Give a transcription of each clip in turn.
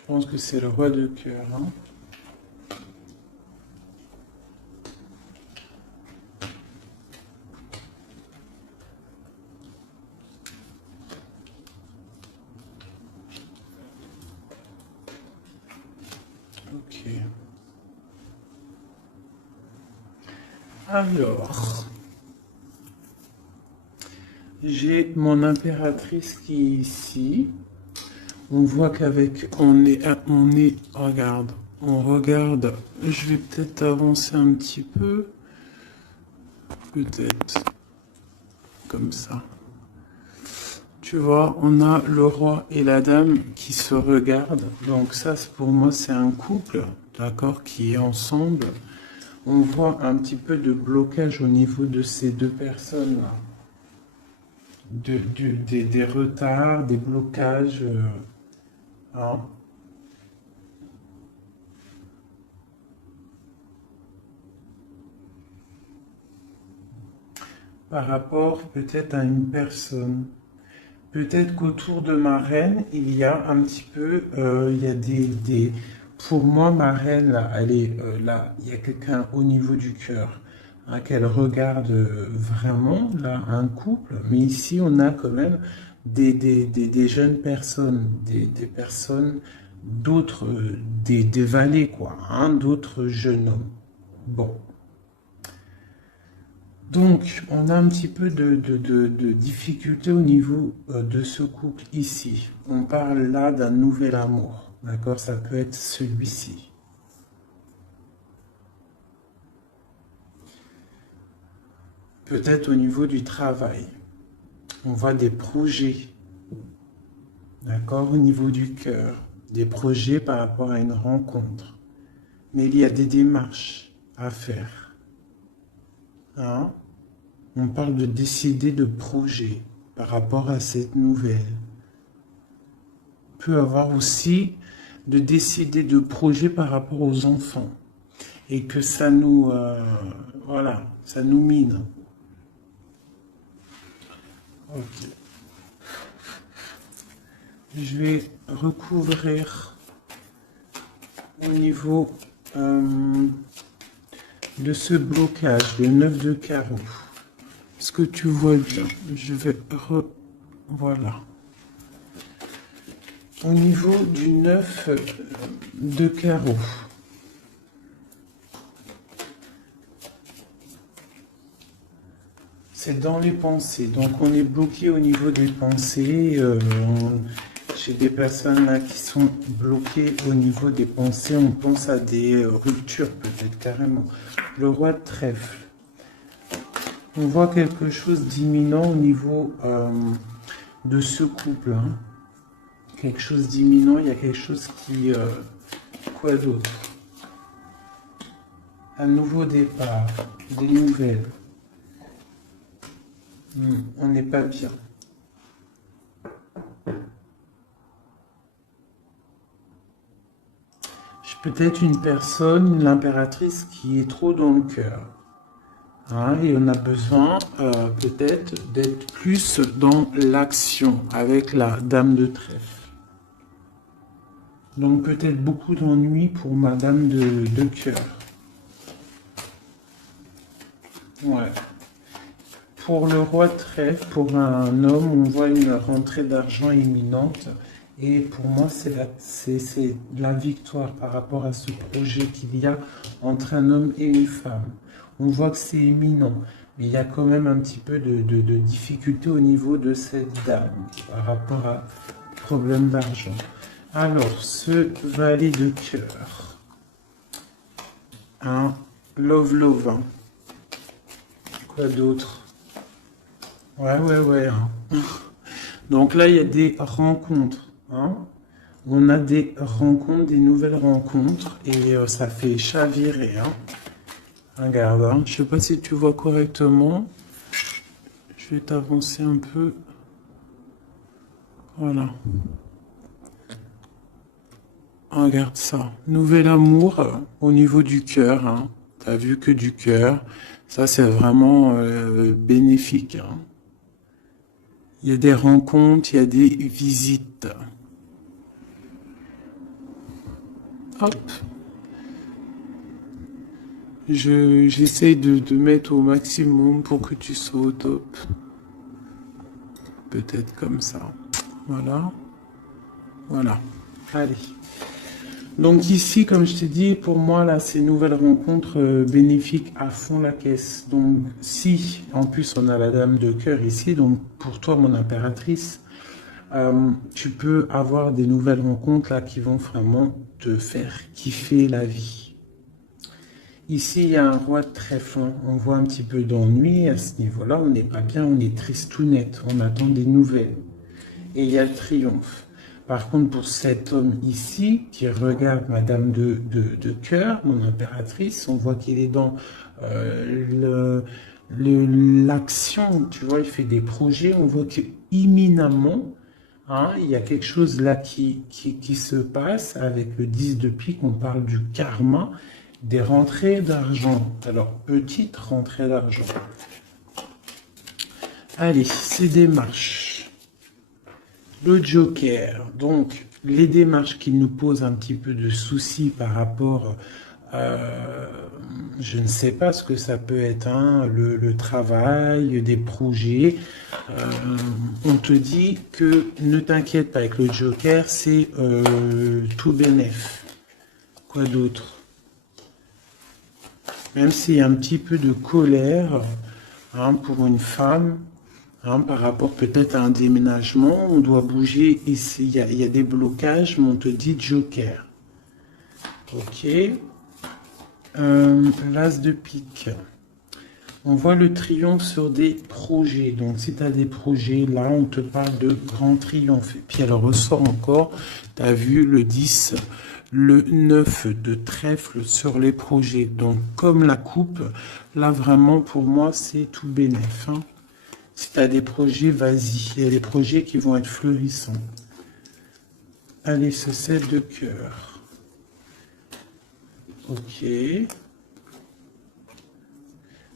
Je pense que c'est le roi de cœur, hein. Ok. Alors, j'ai mon impératrice qui est ici. On voit qu'avec, regarde, on regarde, je vais peut-être avancer un petit peu, peut-être, comme ça. Tu vois, on a le roi et la dame qui se regardent. Donc ça, pour moi, c'est un couple, d'accord, qui est ensemble. On voit un petit peu de blocage au niveau de ces deux personnes-là. Des retards, des blocages. Hein. Par rapport peut-être à une personne. Peut-être qu'autour de ma reine, il y a un petit peu, il y a pour moi, ma reine, là, elle est là, il y a quelqu'un au niveau du cœur, hein, qu'elle regarde vraiment, là, un couple. Mais ici, on a quand même des jeunes personnes, des personnes, d'autres, des valets, quoi, hein, d'autres jeunes hommes. Bon. Donc, on a un petit peu de difficulté au niveau de ce couple ici. On parle là d'un nouvel amour, d'accord? Ça peut être celui-ci. Peut-être au niveau du travail. On voit des projets, d'accord? Au niveau du cœur. Des projets par rapport à une rencontre. Mais il y a des démarches à faire. Hein? On parle de décider de projet par rapport à cette nouvelle. Peut avoir aussi de décider de projets par rapport aux enfants et que ça nous voilà, ça nous mine. Ok. Je vais recouvrir au niveau de ce blocage, le 9 de carreau. Est-ce que tu vois bien? Je vais voilà. Au niveau du 9 de carreau. C'est dans les pensées. Donc on est bloqué au niveau des pensées. Chez des personnes là qui sont bloquées au niveau des pensées, on pense à des ruptures peut-être carrément. Le roi de trèfle. On voit quelque chose d'imminent au niveau de ce couple. Hein. Quelque chose d'imminent, il y a quelque chose qui... quoi d'autre? Un nouveau départ, des nouvelles. On n'est pas bien. Peut-être une personne, l'impératrice, qui est trop dans le cœur. Hein, et on a besoin peut-être d'être plus dans l'action avec la dame de trèfle. Donc peut-être beaucoup d'ennuis pour ma dame de cœur. Ouais. Pour le roi de trèfle, pour un homme, on voit une rentrée d'argent imminente. Et pour moi, c'est la victoire par rapport à ce projet qu'il y a entre un homme et une femme. On voit que c'est imminent, mais il y a quand même un petit peu de difficulté au niveau de cette dame par rapport à problème d'argent. Alors, ce valet de cœur, un love, hein. Quoi d'autre? Ouais. Hein. Donc là, il y a des rencontres. Hein. On a des rencontres, des nouvelles rencontres, et ça fait chavirer. Hein. Regarde, hein. Je ne sais pas si tu vois correctement. Je vais t'avancer un peu. Voilà. Regarde ça. Nouvel amour au niveau du cœur. Hein. Tu as vu que du cœur. Ça, c'est vraiment bénéfique. Hein. Il y a des rencontres, il y a des visites. Hop. J'essaye de mettre au maximum pour que tu sois au top. Peut-être comme ça. Voilà. Voilà. Allez. Donc ici, comme je t'ai dit, pour moi, là, ces nouvelles rencontres bénéfiques à fond la caisse. Donc si, en plus, on a la dame de cœur ici, donc pour toi, mon impératrice, tu peux avoir des nouvelles rencontres là qui vont vraiment te faire kiffer la vie. Ici, il y a un roi de trèfle. On voit un petit peu d'ennui à ce niveau-là. On n'est pas bien, on est triste tout net. On attend des nouvelles. Et il y a le triomphe. Par contre, pour cet homme ici, qui regarde Madame de cœur, mon impératrice, on voit qu'il est dans l'action, tu vois, il fait des projets, on voit qu'imminemment, hein, il y a quelque chose là qui se passe avec le 10 de pique, on parle du karma, des rentrées d'argent. Alors, petite rentrée d'argent. Allez, ces démarches. Le Joker, donc les démarches qui nous posent un petit peu de soucis par rapport, je ne sais pas ce que ça peut être, hein, le travail, des projets. On te dit que ne t'inquiète pas avec le Joker, c'est tout bénef. Quoi d'autre? Même s'il y a un petit peu de colère, hein, pour une femme, hein, par rapport peut-être à un déménagement, on doit bouger ici, il y a des blocages, mais on te dit Joker. Ok. L'as de pique. On voit le triomphe sur des projets. Donc si tu as des projets, là on te parle de grand triomphe. Et puis elle ressort encore, tu as vu le 10, le 9 de trèfle sur les projets. Donc comme la coupe, là vraiment pour moi c'est tout bénef, hein. Si tu as des projets, vas-y. Il y a des projets qui vont être fleurissants. Allez, ce 7 de cœur. Ok.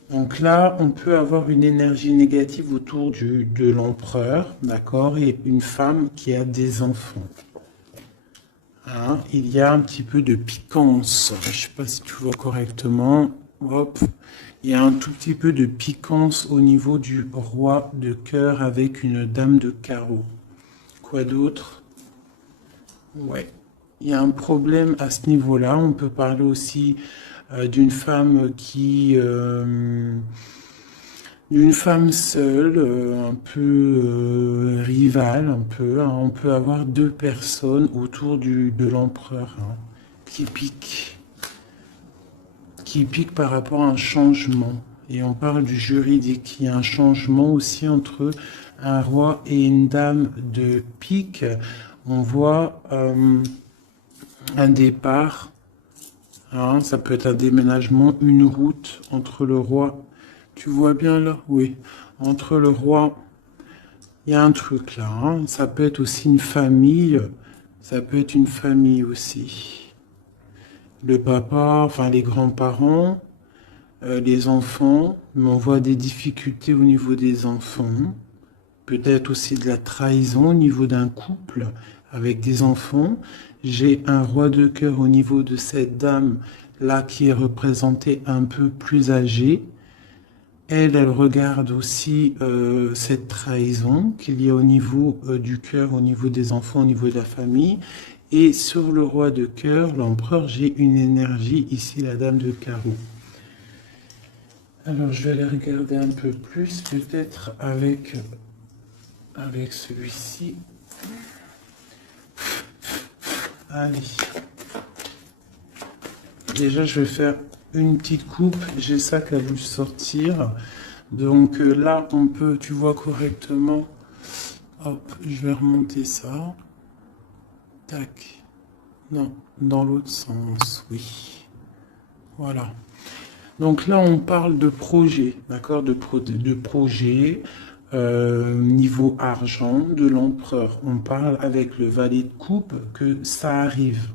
Donc là, on peut avoir une énergie négative autour de l'empereur, d'accord, et une femme qui a des enfants. Hein, il y a un petit peu de piquance. Je ne sais pas si tu vois correctement. Hop. Il y a un tout petit peu de piquance au niveau du roi de cœur avec une dame de carreau. Quoi d'autre? Ouais. Il y a un problème à ce niveau-là. On peut parler aussi d'une femme d'une femme seule, un peu rivale, un peu, hein. On peut avoir deux personnes autour de l'empereur, hein, qui piquent par rapport à un changement. Et on parle du juridique. Il y a un changement aussi entre un roi et une dame de pique. On voit un départ, hein, ça peut être un déménagement, une route entre le roi. Tu vois bien là? Oui. Entre le roi, il y a un truc là, hein. Ça peut être aussi une famille. Ça peut être une famille aussi. Le papa, enfin les grands-parents, les enfants, mais on voit des difficultés au niveau des enfants. Peut-être aussi de la trahison au niveau d'un couple avec des enfants. J'ai un roi de cœur au niveau de cette dame là qui est représentée un peu plus âgée. Elle regarde aussi cette trahison qu'il y a au niveau du cœur, au niveau des enfants, au niveau de la famille. Et sur le roi de cœur, l'empereur, j'ai une énergie, ici la dame de carreau. Alors je vais aller regarder un peu plus, peut-être avec celui-ci. Allez. Déjà, je vais faire une petite coupe. J'ai ça qui a voulu sortir. Donc là, on peut, tu vois correctement. Hop, je vais remonter ça. Tac. Non, dans l'autre sens, oui. Voilà. Donc là, on parle de projet, d'accord, de projet, niveau argent, de l'empereur. On parle avec le valet de coupe que ça arrive.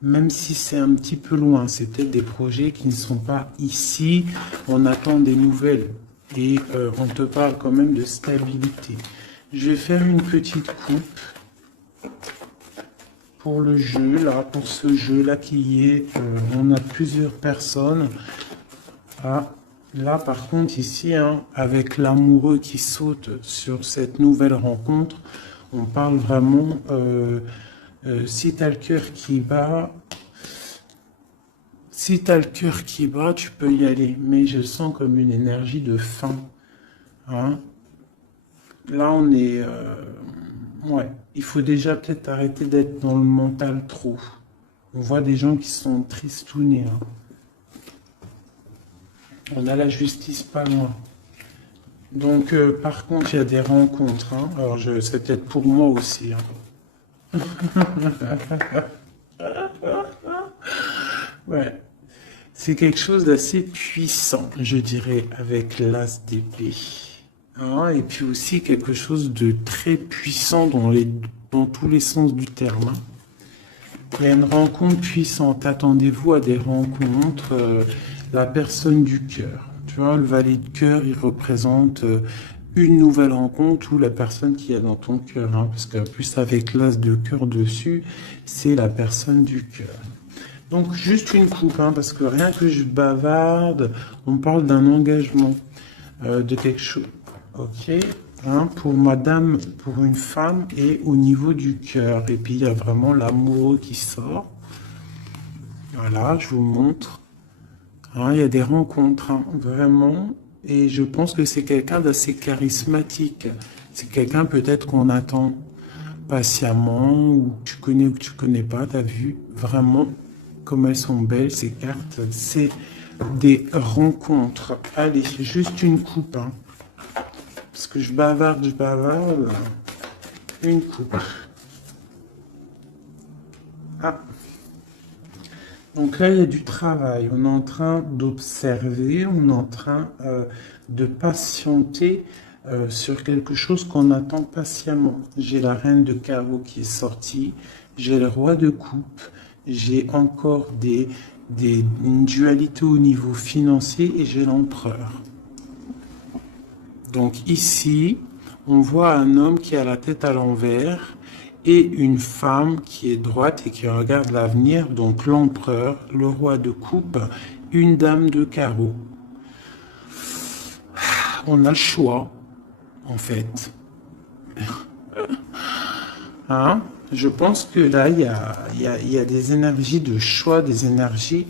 Même si c'est un petit peu loin, c'est peut-être des projets qui ne sont pas ici. On attend des nouvelles et on te parle quand même de stabilité. Je vais faire une petite coupe. pour le jeu, là, pour ce jeu-là qui est, on a plusieurs personnes. Ah, là, par contre, ici, hein, avec l'amoureux qui saute sur cette nouvelle rencontre, on parle vraiment, si tu as le cœur qui bat, si tu as le cœur qui bat, tu peux y aller. Mais je sens comme une énergie de faim. Hein. Là, on est... ouais, il faut déjà peut-être arrêter d'être dans le mental trop. On voit des gens qui sont tristounés. Hein. On a la justice pas loin. Donc, par contre, il y a des rencontres. Hein. Alors, c'est peut-être pour moi aussi. Hein. Ouais. C'est quelque chose d'assez puissant, je dirais, avec l'as d'épée. Hein, et puis aussi quelque chose de très puissant dans tous les sens du terme. Hein. Il y a une rencontre puissante. Attendez-vous à des rencontres. La personne du cœur. Tu vois, le valet de cœur, il représente une nouvelle rencontre ou la personne qui est dans ton cœur. Hein, parce que plus avec l'as de cœur dessus, c'est la personne du cœur. Donc juste une coupe, hein, parce que rien que je bavarde, on parle d'un engagement, de quelque chose. Ok, hein, pour madame, pour une femme et au niveau du cœur. Et puis il y a vraiment l'amoureux qui sort. Voilà, je vous montre. Hein, il y a des rencontres, hein, vraiment. Et je pense que c'est quelqu'un d'assez charismatique. C'est quelqu'un peut-être qu'on attend patiemment, ou tu connais ou tu connais pas, t'as vu vraiment comme elles sont belles ces cartes. C'est des rencontres. Allez, juste une coupe. Hein. Parce que je bavarde. Une coupe. Ah. Donc là, il y a du travail. On est en train d'observer, on est en train de patienter sur quelque chose qu'on attend patiemment. J'ai la reine de carreau qui est sortie, j'ai le roi de coupe, j'ai encore une dualité au niveau financier et j'ai l'empereur. Donc ici, on voit un homme qui a la tête à l'envers et une femme qui est droite et qui regarde l'avenir, donc l'empereur, le roi de coupe, une dame de carreau. On a le choix, en fait. Hein? Je pense que là, il y a des énergies de choix, des énergies...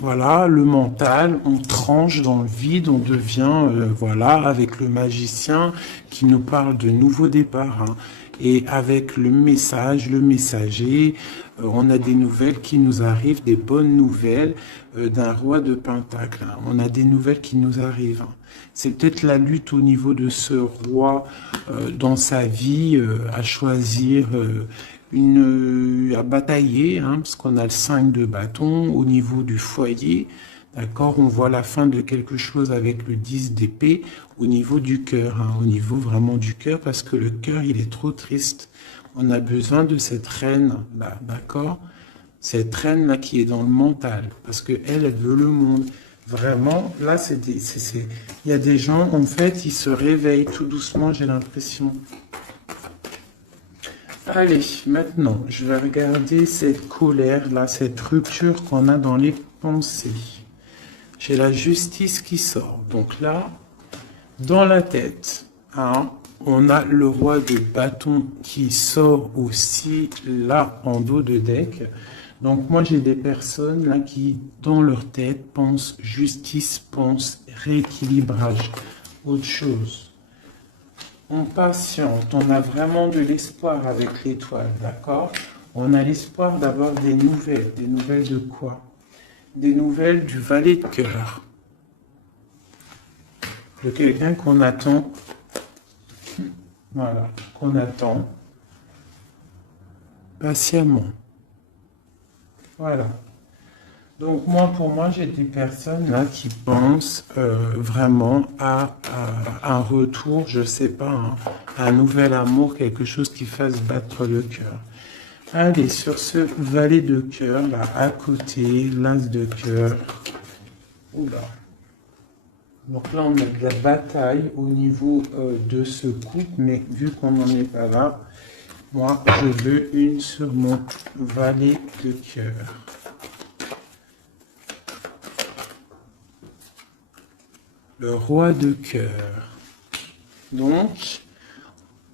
voilà, le mental, on tranche dans le vide, on devient, voilà, avec le magicien qui nous parle de nouveaux départs. Hein. Et avec le message, le messager, on a des nouvelles qui nous arrivent, des bonnes nouvelles d'un roi de Pentacle. Hein. On a des nouvelles qui nous arrivent. Hein. C'est peut-être la lutte au niveau de ce roi dans sa vie à choisir... à batailler, hein, parce qu'on a le 5 de bâton au niveau du foyer, d'accord, on voit la fin de quelque chose avec le 10 d'épée au niveau du cœur, hein, au niveau vraiment du cœur, parce que le cœur, il est trop triste. On a besoin de cette reine, là, d'accord, cette reine-là qui est dans le mental, parce que elle veut le monde. Vraiment, là, il y a des gens, en fait, ils se réveillent tout doucement, j'ai l'impression. Allez, maintenant, je vais regarder cette colère, là, cette rupture qu'on a dans les pensées. J'ai la justice qui sort. Donc là, dans la tête, hein, on a le roi de bâton qui sort aussi, là, en dos de deck. Donc moi, j'ai des personnes, là, qui, dans leur tête, pensent justice, pensent rééquilibrage, autre chose. On patiente, on a vraiment de l'espoir avec l'étoile, d'accord? On a l'espoir d'avoir des nouvelles de quoi? Des nouvelles du valet de cœur. De quelqu'un qu'on attend, voilà, qu'on attend patiemment. Voilà. Donc moi, pour moi, j'ai des personnes là qui pensent vraiment à un retour, je sais pas, hein, un nouvel amour, quelque chose qui fasse battre le cœur. Allez, sur ce valet de cœur, là, à côté, l'as de cœur. Oula. Donc là, on a de la bataille au niveau de ce couple, mais vu qu'on n'en est pas là, Moi, je veux une sur mon valet de cœur. Le roi de cœur. Donc,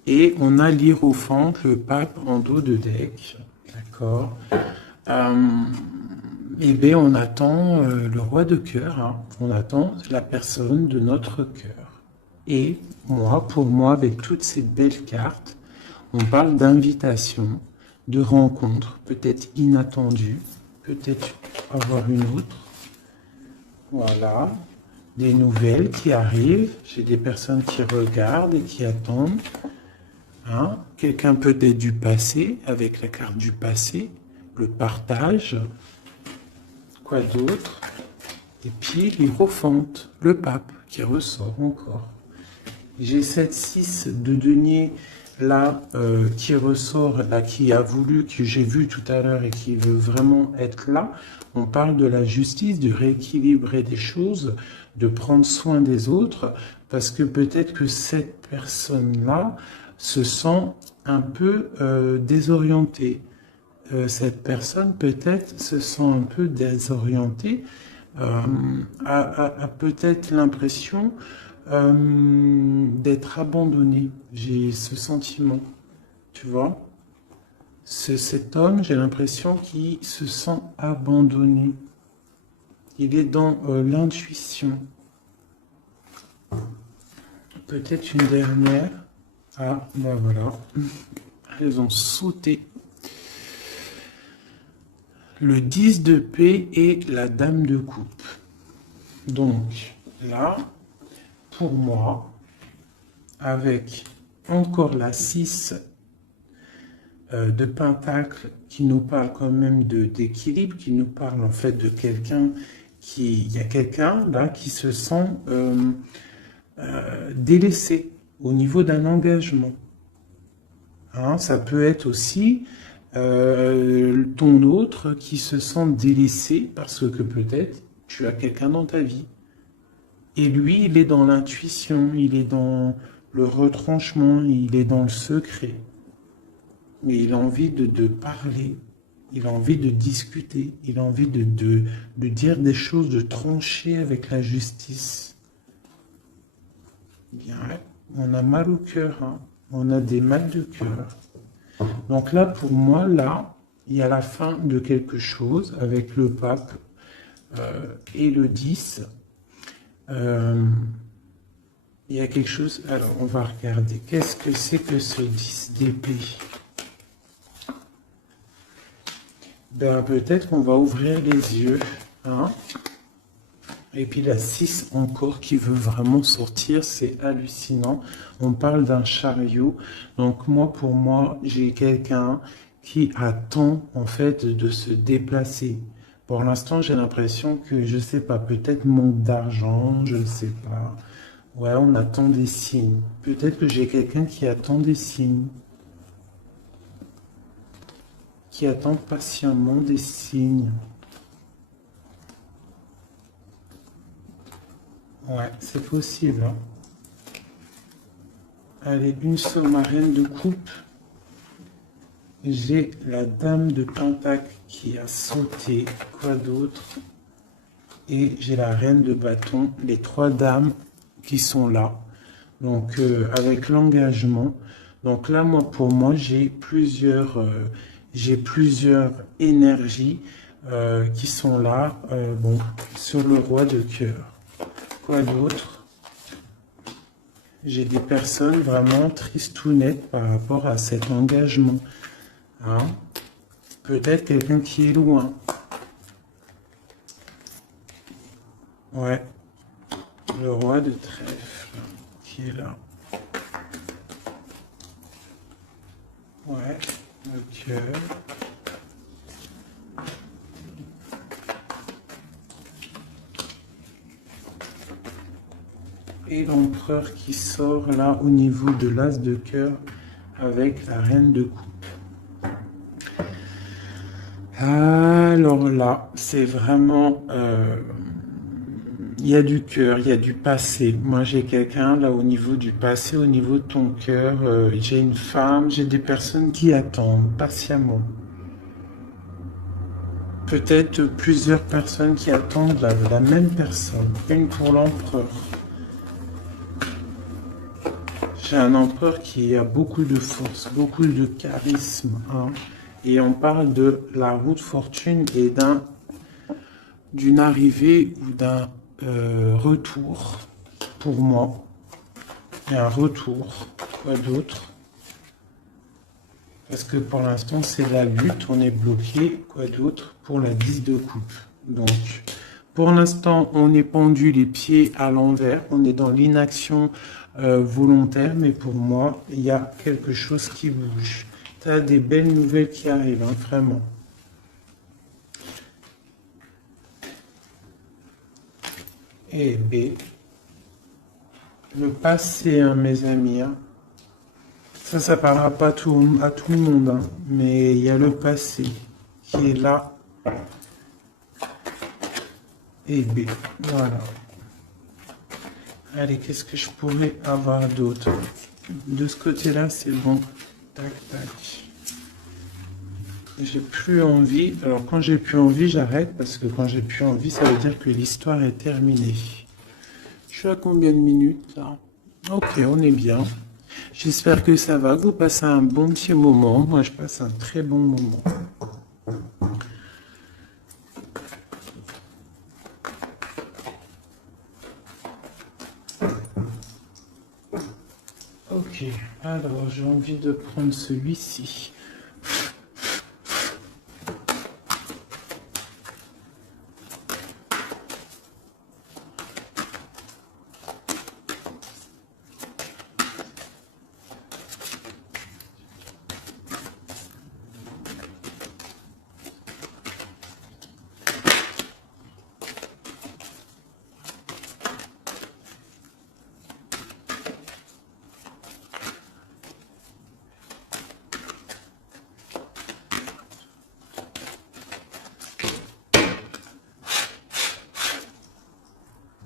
et on a l'hiérophant, le pape en dos de deck. D'accord. Eh bien, on attend le roi de cœur. Hein. On attend la personne de notre cœur. Et moi, pour moi, avec toutes ces belles cartes, on parle d'invitation, de rencontre, peut-être inattendue, peut-être avoir une autre. Voilà. Des nouvelles qui arrivent. J'ai des personnes qui regardent et qui attendent. Hein? Quelqu'un peut-être du passé, avec la carte du passé, le partage. Quoi d'autre? Et puis l'hiérophante, le pape, qui ressort encore. J'ai cette 6 de denier là qui ressort, là qui a voulu, que j'ai vu tout à l'heure et qui veut vraiment être là. On parle de la justice, de rééquilibrer des choses, de prendre soin des autres, parce que peut-être que cette personne-là se sent un peu désorientée. Cette personne peut-être se sent un peu désorientée, a peut-être l'impression d'être abandonnée. J'ai ce sentiment, tu vois. Cet homme, j'ai l'impression qu'il se sent abandonné. Il est dans l'intuition. Peut-être une dernière. Ah, ben voilà. Elles ont sauté. Le 10 de paix et la dame de coupe. Donc, là, pour moi, avec encore la 6 de pentacle qui nous parle quand même d'équilibre, qui nous parle en fait de quelqu'un il y a quelqu'un là qui se sent délaissé au niveau d'un engagement. Hein, ça peut être aussi ton autre qui se sent délaissé parce que peut-être tu as quelqu'un dans ta vie. Et lui, il est dans l'intuition, il est dans le retranchement, il est dans le secret. Mais il a envie de parler, il a envie de discuter, il a envie de dire des choses, de trancher avec la justice. Bien, on a mal au cœur, hein. On a des mal de cœur. Donc là, pour moi, là, il y a la fin de quelque chose avec le pape et le 10. Il y a quelque chose... Alors, on va regarder. Qu'est-ce que c'est que ce 10 d'épée? Ben, peut-être qu'on va ouvrir les yeux. Hein? Et puis la 6 encore qui veut vraiment sortir, c'est hallucinant. On parle d'un chariot. Donc moi, pour moi, j'ai quelqu'un qui attend en fait de se déplacer. Pour l'instant, j'ai l'impression que, je sais pas, peut-être manque d'argent, je ne sais pas. Ouais, on attend des signes. Peut-être que j'ai quelqu'un qui attend des signes. Qui attend patiemment des signes. Ouais, c'est possible. Hein. Allez, une sous-marine de coupe. J'ai la dame de pentacle qui a sauté. Quoi d'autre? Et j'ai la reine de bâton. Les 3 dames qui sont là. Donc, avec l'engagement. Donc là, moi, pour moi, j'ai plusieurs énergies qui sont là. Bon, sur le roi de cœur. Quoi d'autre? J'ai des personnes vraiment tristounettes par rapport à cet engagement. Hein? Peut-être quelqu'un qui est loin. Ouais. Le roi de trèfle qui est là. Ouais. Le cœur. Et l'empereur qui sort là au niveau de l'as de cœur avec la reine de coupe. Alors là, c'est vraiment il y a du cœur, il y a du passé. Moi, j'ai quelqu'un là au niveau du passé, au niveau de ton cœur. J'ai une femme, j'ai des personnes qui attendent patiemment. Peut-être plusieurs personnes qui attendent la même personne. Une pour l'empereur. J'ai un empereur qui a beaucoup de force, beaucoup de charisme, hein. Et on parle de la roue de fortune et d'une arrivée ou d'un retour. Pour moi, il y a un retour. Quoi d'autre? Parce que pour l'instant, c'est la lutte, on est bloqué. Quoi d'autre? Pour la 10 de coupe. Donc, pour l'instant, on est pendu les pieds à l'envers. On est dans l'inaction volontaire. Mais pour moi, il y a quelque chose qui bouge. Tu as des belles nouvelles qui arrivent, hein, vraiment. Et B. Le passé, hein, mes amis. Hein. Ça parlera pas à tout le monde, hein, mais il y a le passé qui est là. Et B. Voilà. Allez, qu'est-ce que je pourrais avoir d'autre? De ce côté-là, c'est bon. Tac, tac. J'ai plus envie. Alors, quand j'ai plus envie, j'arrête, parce que quand j'ai plus envie, ça veut dire que l'histoire est terminée. Je suis à combien de minutes, là? Ok, on est bien. J'espère que ça va. Vous passez un bon petit moment. Moi, je passe un très bon moment. Ok, alors j'ai envie de prendre celui-ci.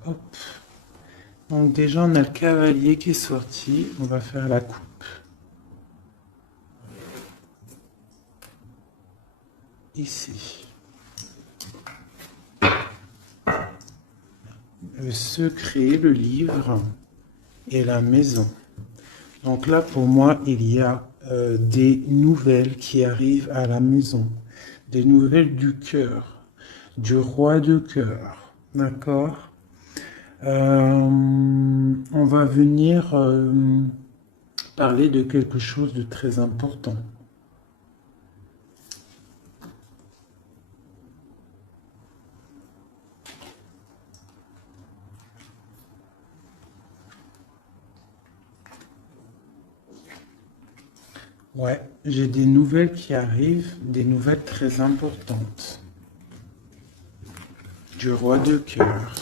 Hop. Donc déjà, on a le cavalier qui est sorti. On va faire la coupe. Ici. Le secret, le livre et la maison. Donc là, pour moi, il y a des nouvelles qui arrivent à la maison. Des nouvelles du cœur, du roi de cœur. D'accord? On va venir parler de quelque chose de très important. Ouais, j'ai des nouvelles qui arrivent, des nouvelles très importantes. Du roi de cœur.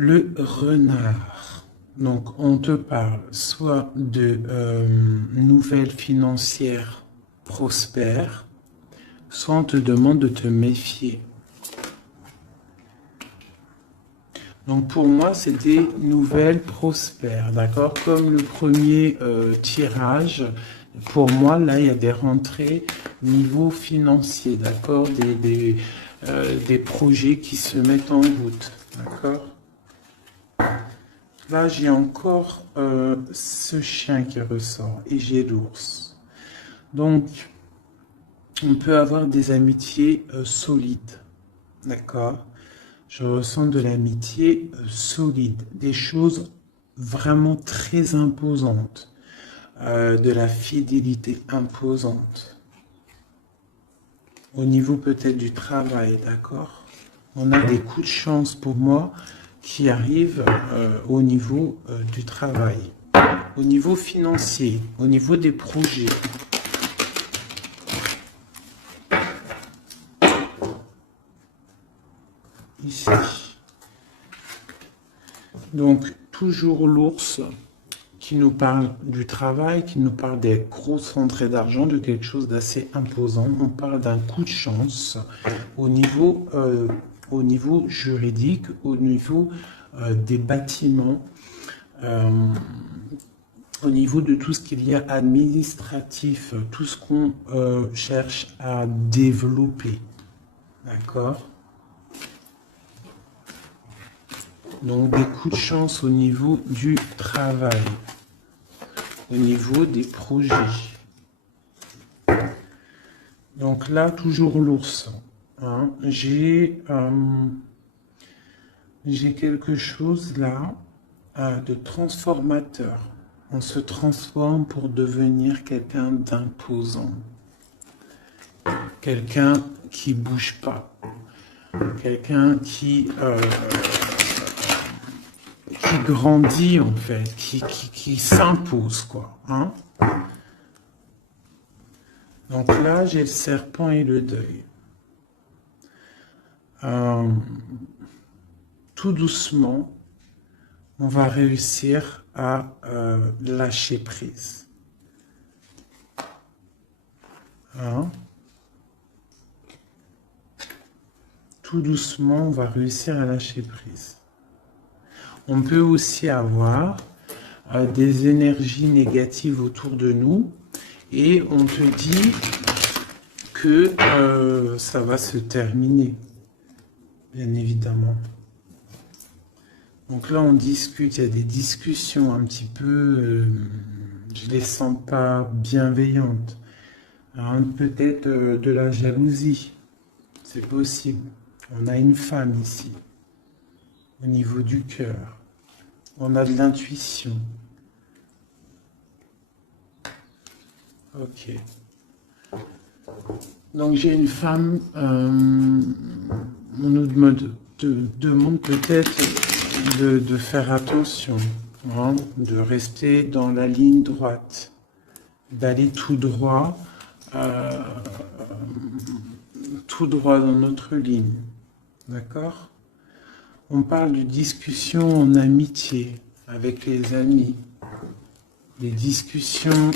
Le renard. Donc, on te parle soit de nouvelles financières prospères, soit on te demande de te méfier. Donc, pour moi, c'est des nouvelles prospères, d'accord? Comme le premier tirage, pour moi, là, il y a des rentrées niveau financier, d'accord? Des projets qui se mettent en route, d'accord? Là, j'ai encore ce chien qui ressort et j'ai l'ours. Donc, on peut avoir des amitiés solides. D'accord? Je ressens de l'amitié solide, des choses vraiment très imposantes, de la fidélité imposante. Au niveau peut-être du travail, d'accord? On a des coups de chance pour moi qui arrivent au niveau du travail, au niveau financier, au niveau des projets. Ici. Donc, toujours l'ours qui nous parle du travail, qui nous parle des grosses rentrées d'argent, de quelque chose d'assez imposant. On parle d'un coup de chance au niveau juridique, au niveau des bâtiments, au niveau de tout ce qu'il y a administratif, tout ce qu'on cherche à développer. D'accord? Donc des coups de chance au niveau du travail, au niveau des projets. Donc là, toujours l'ours. Hein. J'ai quelque chose là de transformateur. On se transforme pour devenir quelqu'un d'imposant. Quelqu'un qui bouge pas. Quelqu'un qui grandit en fait, qui s'impose quoi. Hein. Donc là, j'ai le serpent et le deuil. Tout doucement, on va réussir à lâcher prise. Hein? Tout doucement, on va réussir à lâcher prise. On peut aussi avoir des énergies négatives autour de nous et on te dit que ça va se terminer, bien évidemment. Donc là, on discute, il y a des discussions un petit peu, je les sens pas bienveillantes. Hein, peut-être de la jalousie, c'est possible. On a une femme ici, au niveau du cœur. On a de l'intuition. Ok. Donc j'ai une femme, on nous demande peut-être de faire attention, hein, de rester dans la ligne droite, d'aller tout droit dans notre ligne. D'accord? On parle de discussions en amitié avec les amis, des discussions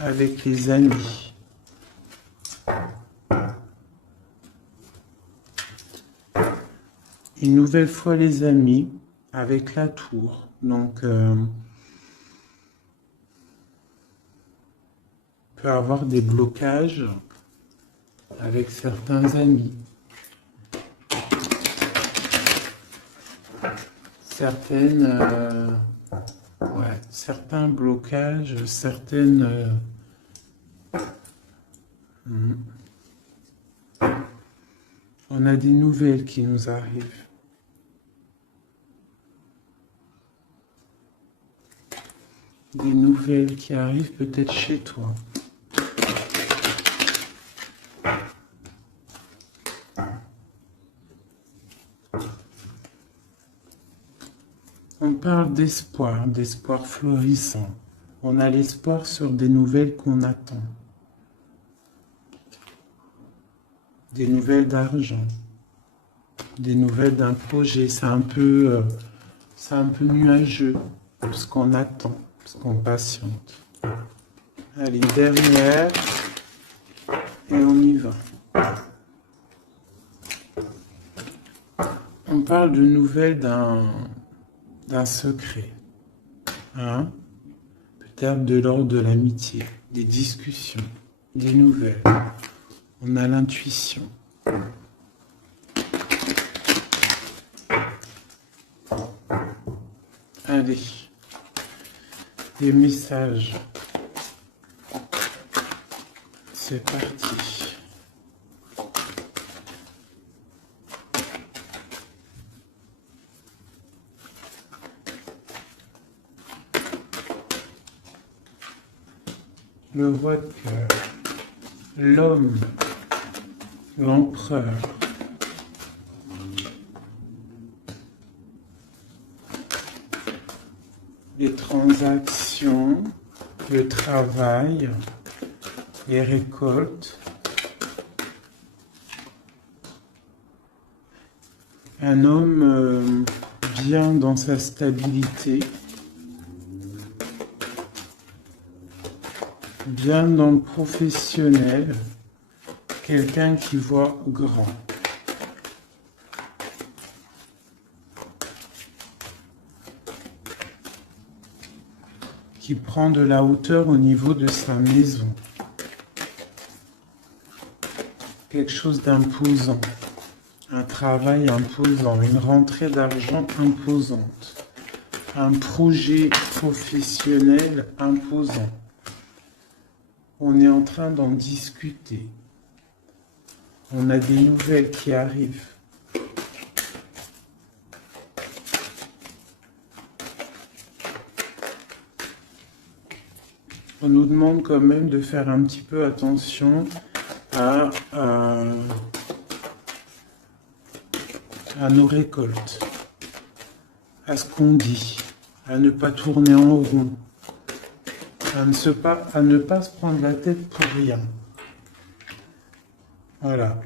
avec les amis. Une nouvelle fois les amis avec la tour. Donc, peut avoir des blocages avec certains amis. Certains blocages, certaines... On a des nouvelles qui nous arrivent. Des nouvelles qui arrivent peut-être chez toi. On parle d'espoir, d'espoir florissant. On a l'espoir sur des nouvelles qu'on attend. Des nouvelles d'argent. Des nouvelles d'un projet. C'est un peu nuageux, ce qu'on attend, ce qu'on patiente. Allez, dernière. Et on y va. On parle de nouvelles d'un secret. Hein? Peut-être de l'ordre de l'amitié, des discussions, des nouvelles. On a l'intuition. Allez, des messages. C'est parti. Le roi de cœur, l'homme, l'empereur, les transactions, le travail, les récoltes, un homme bien dans sa stabilité, bien dans le professionnel, quelqu'un qui voit grand. Qui prend de la hauteur au niveau de sa maison. Quelque chose d'imposant. Un travail imposant, une rentrée d'argent imposante. Un projet professionnel imposant. On est en train d'en discuter. On a des nouvelles qui arrivent. On nous demande quand même de faire un petit peu attention à nos récoltes, à ce qu'on dit, à ne pas tourner en rond, à ne pas se prendre la tête pour rien. Voilà.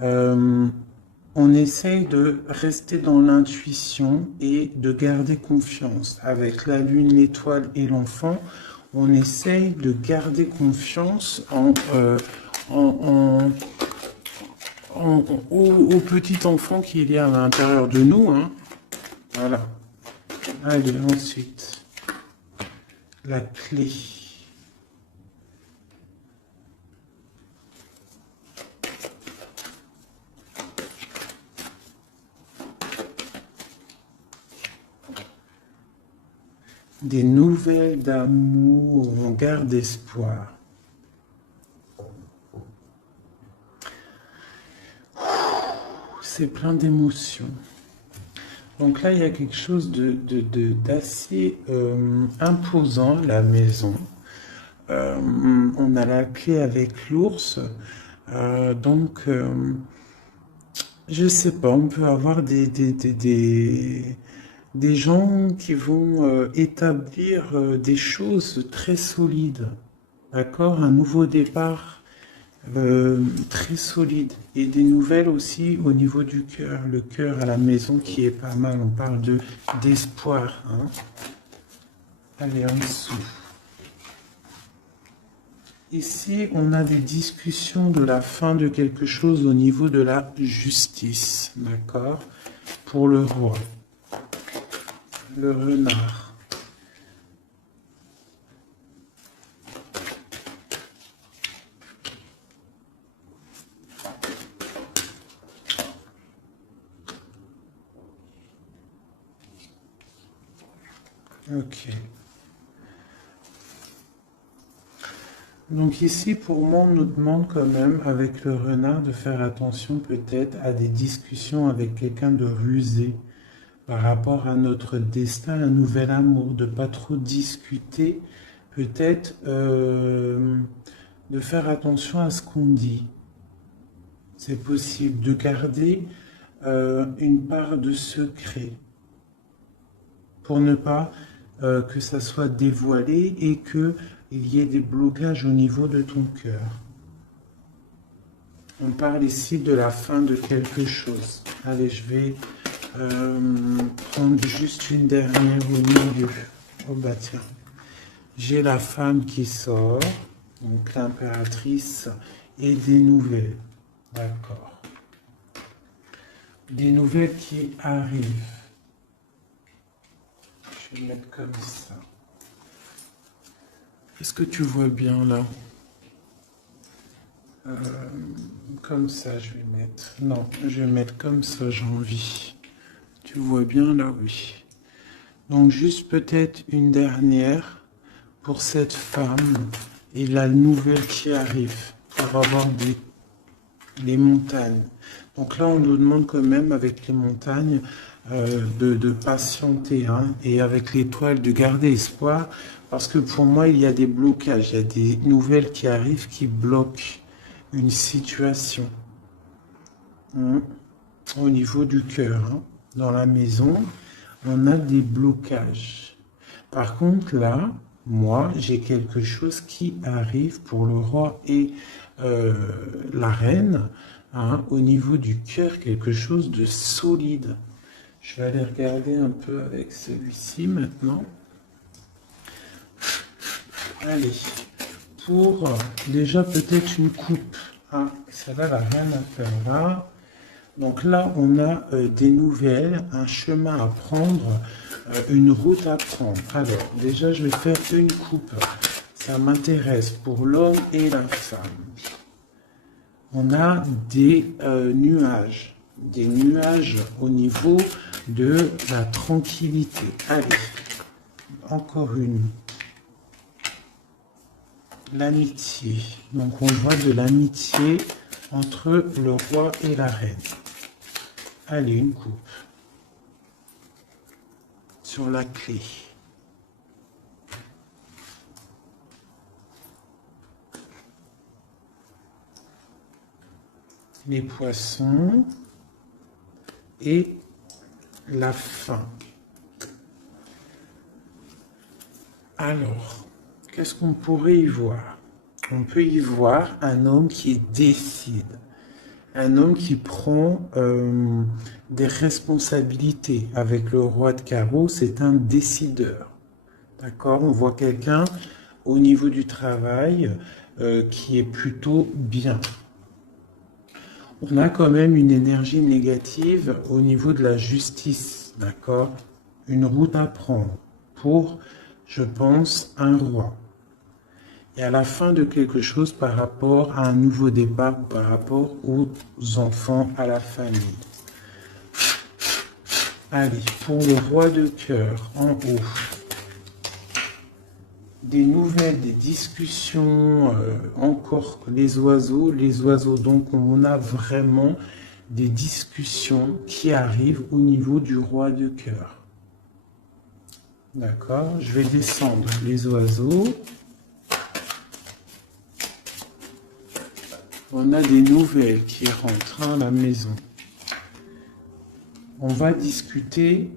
On essaye de rester dans l'intuition et de garder confiance. Avec la lune, l'étoile et l'enfant, on essaye de garder confiance au petit enfant qu'il y a à l'intérieur de nous. Hein. Voilà. Allez, ensuite, la clé. Des nouvelles d'amour, on garde espoir. C'est plein d'émotions. Donc là, il y a quelque chose d'assez imposant, la maison. On a la clé avec l'ours. Donc, je sais pas, on peut avoir des gens qui vont établir des choses très solides, d'accord? Un nouveau départ très solide et des nouvelles aussi au niveau du cœur, le cœur à la maison qui est pas mal, on parle d'espoir. Hein? Allez, en dessous. Ici, on a des discussions de la fin de quelque chose au niveau de la justice, d'accord? Pour le roi. Le renard. Ok. Donc ici, pour moi, on nous demande quand même, avec le renard, de faire attention peut-être à des discussions avec quelqu'un de rusé par rapport à notre destin, un nouvel amour, de pas trop discuter, peut-être de faire attention à ce qu'on dit. C'est possible de garder une part de secret pour ne pas que ça soit dévoilé et qu'il y ait des blocages au niveau de ton cœur. On parle ici de la fin de quelque chose. Allez, je vais prendre juste une dernière au milieu. Oh bah tiens, j'ai la femme qui sort, donc l'impératrice, et des nouvelles. D'accord. Des nouvelles qui arrivent. Je vais mettre comme ça. Est-ce que tu vois bien là? Comme ça, je vais mettre. Non, je vais mettre comme ça, j'ai envie. Tu vois bien là, oui. Donc juste peut-être une dernière pour cette femme et la nouvelle qui arrive pour avoir des montagnes. Donc là, on nous demande quand même avec les montagnes de patienter hein, et avec l'étoile de garder espoir parce que pour moi, il y a des blocages, il y a des nouvelles qui arrivent qui bloquent une situation au niveau du cœur. Hein. Dans la maison, on a des blocages. Par contre, là, moi, j'ai quelque chose qui arrive pour le roi et la reine, hein, au niveau du cœur, quelque chose de solide. Je vais aller regarder un peu avec celui-ci maintenant. Allez, pour déjà peut-être une coupe. Ah, celle-là n'a rien à faire là. Donc là, on a des nouvelles, un chemin à prendre, une route à prendre. Alors, déjà, je vais faire une coupe. Ça m'intéresse pour l'homme et la femme. On a des nuages au niveau de la tranquillité. Allez, encore une. L'amitié. Donc on voit de l'amitié entre le roi et la reine. Allez, une coupe. Sur la clé. Les poissons et la fin. Alors, qu'est-ce qu'on pourrait y voir? On peut y voir un homme qui décide, un homme qui prend des responsabilités. Avec le roi de carreau, c'est un décideur. D'accord? On voit quelqu'un au niveau du travail qui est plutôt bien. On a quand même une énergie négative au niveau de la justice, d'accord? Une route à prendre pour, je pense, un roi. Et à la fin de quelque chose par rapport à un nouveau départ, par rapport aux enfants, à la famille. Allez, pour le roi de cœur, en haut. Des nouvelles, des discussions, encore les oiseaux, donc on a vraiment des discussions qui arrivent au niveau du roi de cœur. D'accord, je vais descendre les oiseaux. On a des nouvelles qui rentrent à la maison. On va discuter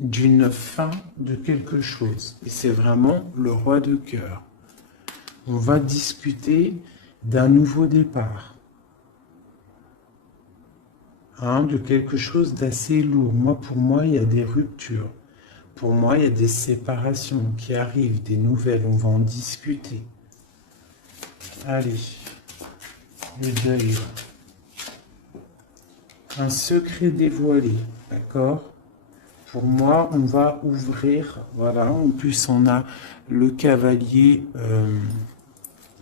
d'une fin de quelque chose. Et c'est vraiment le roi de cœur. On va discuter d'un nouveau départ. De quelque chose d'assez lourd. Pour moi, il y a des ruptures. Pour moi, il y a des séparations qui arrivent, des nouvelles. On va en discuter. Allez, le deuil. Un secret dévoilé, d'accord? Pour moi, on va ouvrir, voilà, en plus on a le cavalier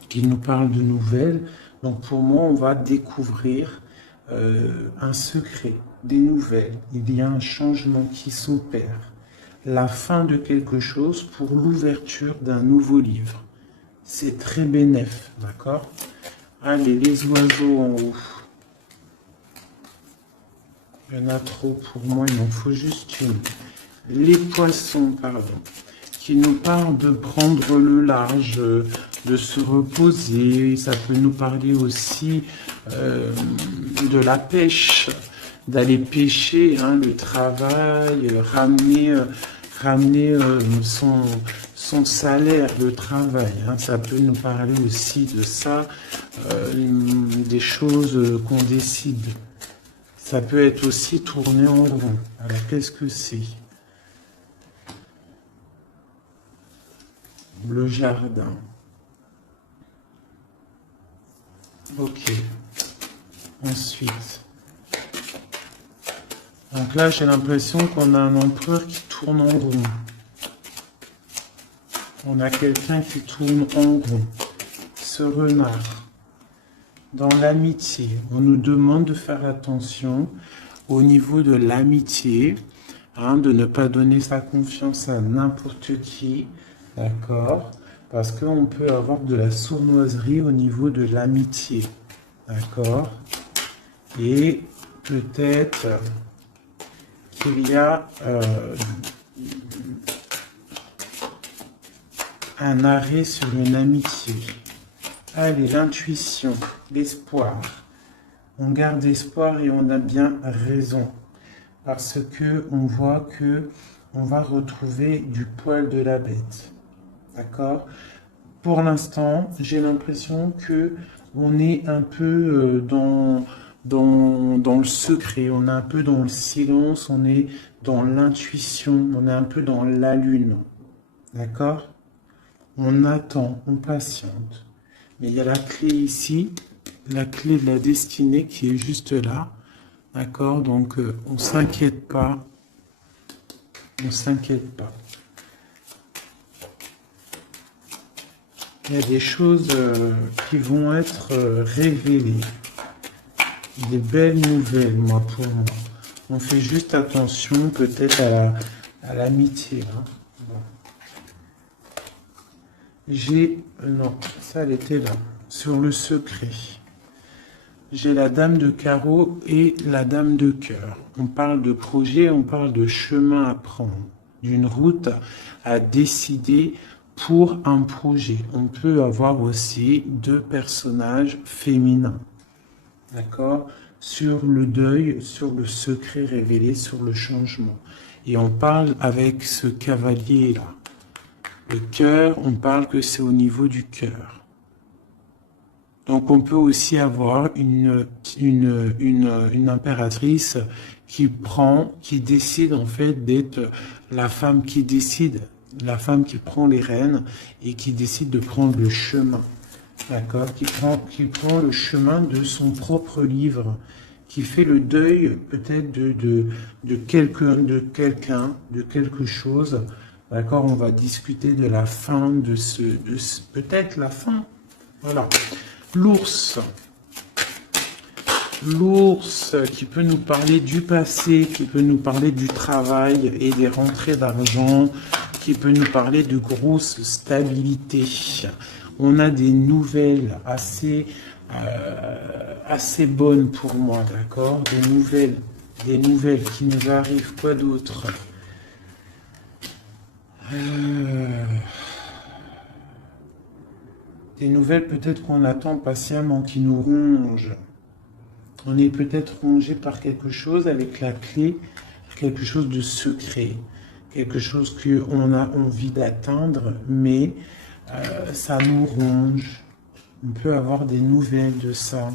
qui nous parle de nouvelles. Donc pour moi, on va découvrir un secret, des nouvelles. Il y a un changement qui s'opère. La fin de quelque chose pour l'ouverture d'un nouveau livre. C'est très bénéf, d'accord? Allez, les oiseaux en haut. Il y en a trop pour moi, il m'en faut juste une. Les poissons, pardon, qui nous parlent de prendre le large, de se reposer. Ça peut nous parler aussi de la pêche, d'aller pêcher, le travail, ramener son salaire de travail. Ça peut nous parler aussi de ça, des choses qu'on décide. Ça peut être aussi tourné en rond. Alors, qu'est-ce que c'est? Le jardin. Ok. Ensuite. Donc là, j'ai l'impression qu'on a un empereur qui tourne en rond. On a quelqu'un qui tourne en rond. Ce renard. Dans l'amitié, on nous demande de faire attention au niveau de l'amitié, de ne pas donner sa confiance à n'importe qui, d'accord? Parce qu'on peut avoir de la sournoiserie au niveau de l'amitié, d'accord? Et peut-être qu'il y a un arrêt sur une amitié. Allez, l'intuition, l'espoir. On garde espoir et on a bien raison. Parce que on voit que on va retrouver du poil de la bête. D'accord? Pour l'instant, j'ai l'impression que on est un peu dans le secret, on est un peu dans le silence, on est dans l'intuition, on est un peu dans la lune. D'accord? On attend, on patiente. Mais il y a la clé ici, la clé de la destinée qui est juste là. D'accord? Donc, on s'inquiète pas. On s'inquiète pas. Il y a des choses qui vont être révélées. Des belles nouvelles, moi, pour moi. On fait juste attention, peut-être, à l'amitié. Hein. Bon. Non, ça, elle était là. Sur le secret. J'ai la dame de carreau et la dame de cœur. On parle de projet, on parle de chemin à prendre. D'une route à décider pour un projet. On peut avoir aussi 2 personnages féminins. D'accord? Sur le deuil, sur le secret révélé, sur le changement. Et on parle avec ce cavalier-là. Le cœur, on parle que c'est au niveau du cœur. Donc on peut aussi avoir une impératrice qui décide en fait d'être la femme qui décide, la femme qui prend les rênes et qui décide de prendre le chemin. D'accord, qui prend le chemin de son propre livre, qui fait le deuil peut-être de quelqu'un, de quelque chose. D'accord, on va discuter de la fin peut-être la fin. Voilà. L'ours. L'ours qui peut nous parler du passé, qui peut nous parler du travail et des rentrées d'argent, qui peut nous parler de grosse stabilité. On a des nouvelles assez bonnes pour moi, d'accord? Des nouvelles qui nous arrivent. Quoi d'autre? Des nouvelles peut-être qu'on attend patiemment, qui nous rongent. On est peut-être rongé par quelque chose avec la clé, quelque chose de secret, quelque chose qu'on a envie d'atteindre, mais ça nous ronge. On peut avoir des nouvelles de ça.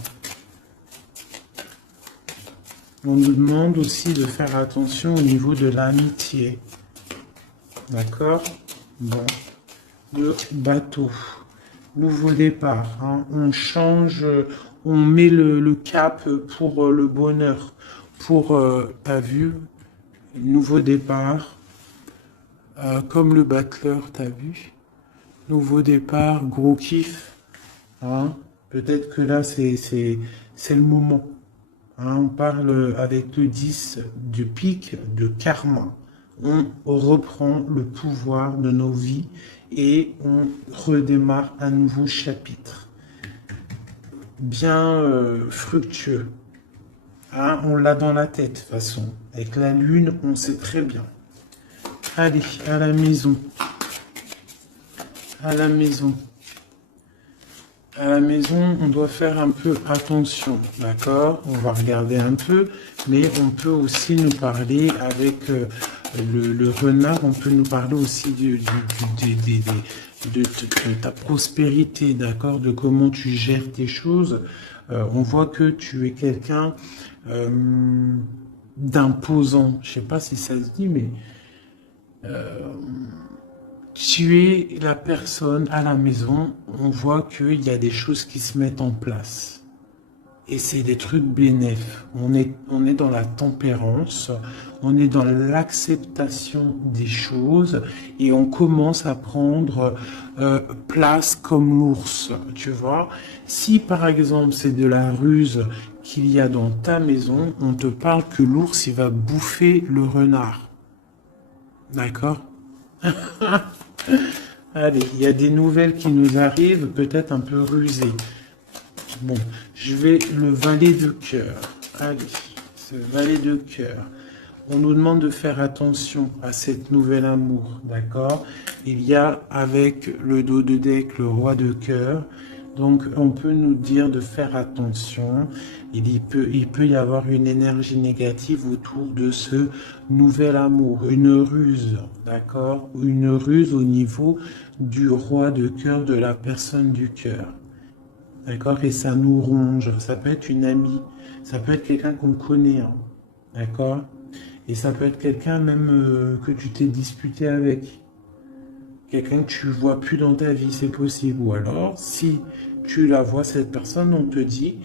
On nous demande aussi de faire attention au niveau de l'amitié. D'accord? Bon. Le bateau. Nouveau départ. Hein. On change, on met le cap pour le bonheur. Pour, t'as vu? Nouveau départ. Comme le battleur, t'as vu? Nouveau départ, gros kiff. Hein? Peut-être que là, c'est le moment. Hein? On parle avec le 10 du pic de karma. On reprend le pouvoir de nos vies et on redémarre un nouveau chapitre. Bien fructueux. Hein? On l'a dans la tête, de toute façon. Avec la lune, on sait très bien. Allez, à la maison. À la maison. À la maison, on doit faire un peu attention, d'accord? On va regarder un peu, mais on peut aussi nous parler avec le renard, on peut nous parler aussi de ta prospérité, d'accord? De comment tu gères tes choses. On voit que tu es quelqu'un d'imposant. Je sais pas si ça se dit, mais tu es la personne à la maison, on voit qu'il y a des choses qui se mettent en place. Et c'est des trucs bénéfiques. On est dans la tempérance, on est dans l'acceptation des choses et on commence à prendre place comme l'ours, tu vois. Si par exemple c'est de la ruse qu'il y a dans ta maison, on te parle que l'ours il va bouffer le renard. D'accord? Allez, il y a des nouvelles qui nous arrivent, peut-être un peu rusées. Bon, je vais le valet de cœur. Allez, ce valet de cœur. On nous demande de faire attention à cette nouvelle amour, d'accord? Il y a avec le dos de deck le roi de cœur. Donc, on peut nous dire de faire attention. Il peut y avoir une énergie négative autour de ce nouvel amour, une ruse, d'accord? Une ruse au niveau du roi de cœur, de la personne du cœur. D'accord? Et ça nous ronge. Ça peut être une amie. Ça peut être quelqu'un qu'on connaît. Hein, d'accord? Et ça peut être quelqu'un même que tu t'es disputé avec. quelqu'un que tu vois plus dans ta vie, c'est possible. Ou alors, si tu la vois, cette personne, on te dit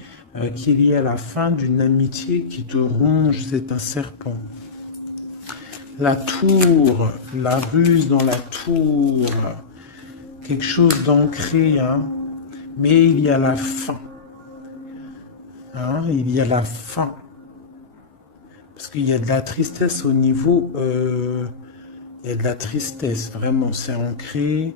qu'il y a la fin d'une amitié qui te ronge, c'est un serpent. La tour, la ruse dans la tour, quelque chose d'ancré, hein, mais il y a la fin. Hein, il y a la fin. Parce qu'il y a de la tristesse au niveau... il y a de la tristesse, vraiment, c'est ancré.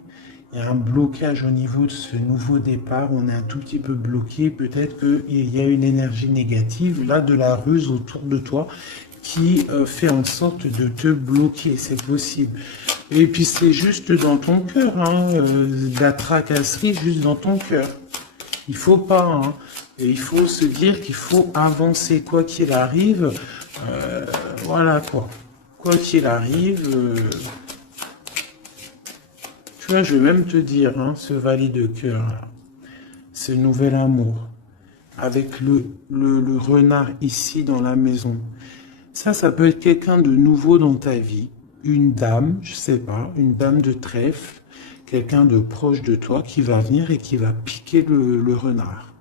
Il y a un blocage au niveau de ce nouveau départ. On est un tout petit peu bloqué. Peut-être qu'il y a une énergie négative, là, de la ruse autour de toi, qui fait en sorte de te bloquer. C'est possible. Et puis, c'est juste dans ton cœur, hein, de la tracasserie juste dans ton cœur. Il faut pas, hein. Et il faut se dire qu'il faut avancer, quoi qu'il arrive. Voilà, quoi. Quoi qu'il arrive, tu vois, je vais même te dire, hein, ce valet de cœur, ce nouvel amour, avec le renard ici dans la maison. Ça peut être quelqu'un de nouveau dans ta vie, une dame, je sais pas, une dame de trèfle, quelqu'un de proche de toi qui va venir et qui va piquer le renard.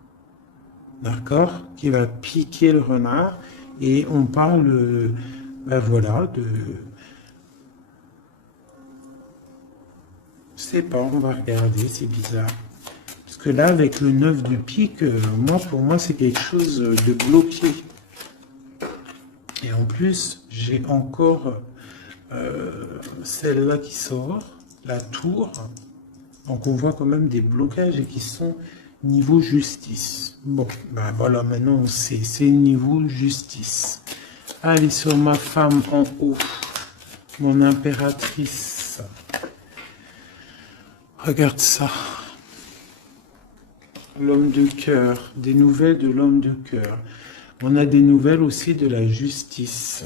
D'accord? Qui va piquer le renard. Et on parle, ben voilà, de... Je sais pas, on va regarder, c'est bizarre. Parce que là, avec le 9 de pique, pour moi, c'est quelque chose de bloqué. Et en plus, j'ai encore celle-là qui sort, la tour. Donc on voit quand même des blocages et qui sont niveau justice. Bon, ben voilà, maintenant on sait, c'est niveau justice. Allez, sur ma femme en haut, mon impératrice. Regarde ça. L'homme de cœur, des nouvelles de l'homme de cœur. On a des nouvelles aussi de la justice.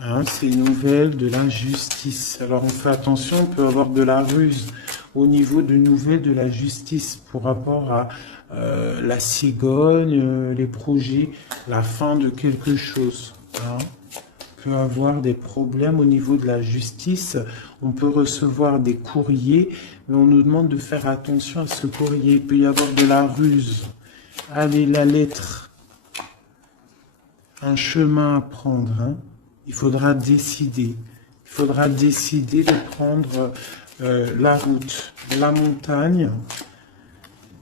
Hein, ces nouvelles de la justice. Alors on fait attention, on peut avoir de la ruse au niveau de nouvelles de la justice pour rapport à la cigogne, les projets, la fin de quelque chose. Hein. On peut avoir des problèmes au niveau de la justice. On peut recevoir des courriers, mais on nous demande de faire attention à ce courrier. Il peut y avoir de la ruse. Allez, la lettre. Un chemin à prendre. Hein. Il faudra décider. Il faudra décider de prendre la route, la montagne.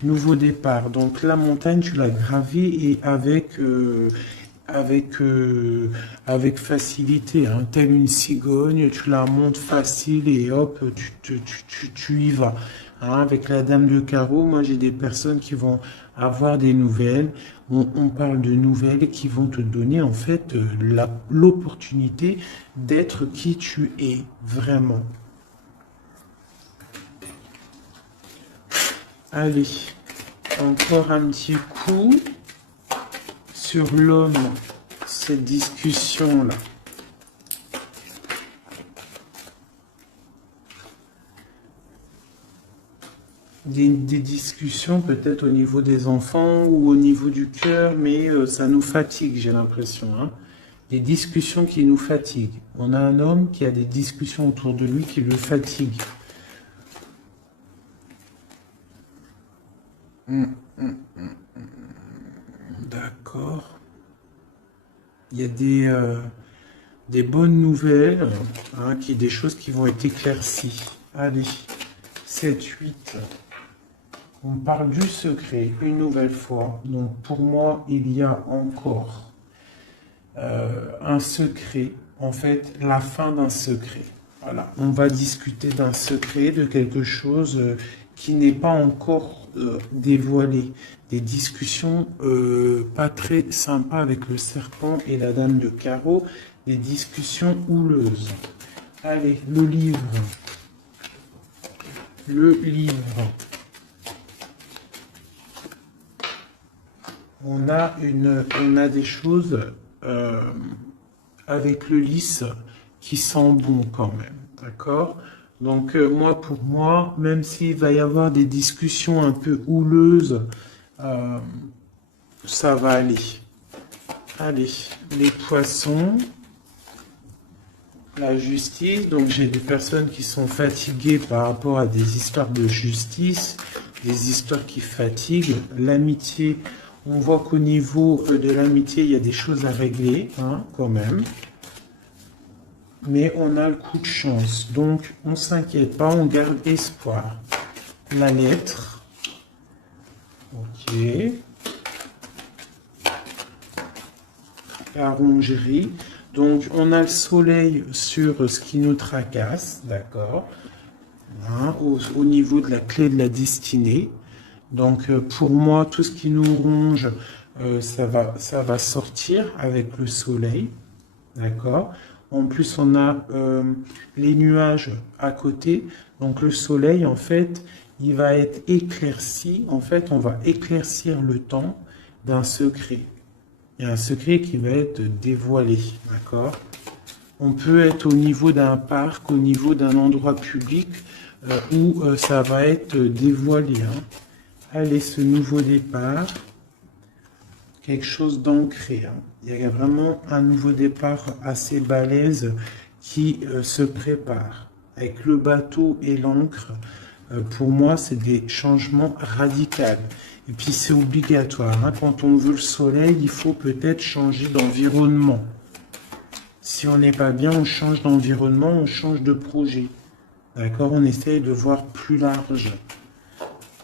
Nouveau départ. Donc la montagne, tu l'as gravée et avec facilité. Hein. Telle une cigogne, tu la montes facile et hop, tu y vas. Hein. Avec la dame de carreau, moi j'ai des personnes qui vont avoir des nouvelles. On parle de nouvelles qui vont te donner en fait l'opportunité d'être qui tu es vraiment. Allez, encore un petit coup sur l'homme, cette discussion-là. Des discussions peut-être au niveau des enfants ou au niveau du cœur, mais ça nous fatigue, j'ai l'impression. Hein. Des discussions qui nous fatiguent. On a un homme qui a des discussions autour de lui qui le fatiguent. D'accord. Il y a des bonnes nouvelles, hein, des choses qui vont être éclaircies. Allez, 7, 8. On parle du secret, une nouvelle fois. Donc pour moi, il y a encore un secret. En fait, la fin d'un secret. Voilà, on va discuter d'un secret, de quelque chose qui n'est pas encore dévoilé. Des discussions pas très sympas avec le serpent et la dame de carreau. Des discussions houleuses. Allez, le livre. Le livre. On a des choses avec le lys qui sent bon quand même, d'accord? Donc pour moi, même s'il va y avoir des discussions un peu houleuses, ça va aller. Allez, les poissons. la justice. Donc j'ai des personnes qui sont fatiguées par rapport à des histoires de justice, des histoires qui fatiguent. L'amitié, on voit qu'au niveau de l'amitié, il y a des choses à régler, hein, quand même. Mais on a le coup de chance. Donc on ne s'inquiète pas, on garde espoir. La lettre. Ok. La rongerie. Donc, on a le soleil sur ce qui nous tracasse, d'accord, hein, au niveau de la clé de la destinée. Donc, pour moi, tout ce qui nous ronge, ça va sortir avec le soleil, d'accord. En plus, on a les nuages à côté. Donc, le soleil, en fait, il va être éclairci. En fait, on va éclaircir le temps d'un secret. Il y a un secret qui va être dévoilé, d'accord? On peut être au niveau d'un parc, au niveau d'un endroit public où ça va être dévoilé. Hein. Allez, ce nouveau départ, quelque chose d'ancré. Hein. Il y a vraiment un nouveau départ assez balèze qui se prépare. Avec le bateau et l'encre, pour moi, c'est des changements radicaux. Et puis, c'est obligatoire. Hein. Quand on veut le soleil, il faut peut-être changer d'environnement. Si on n'est pas bien, on change d'environnement, on change de projet. D'accord? On essaye de voir plus large.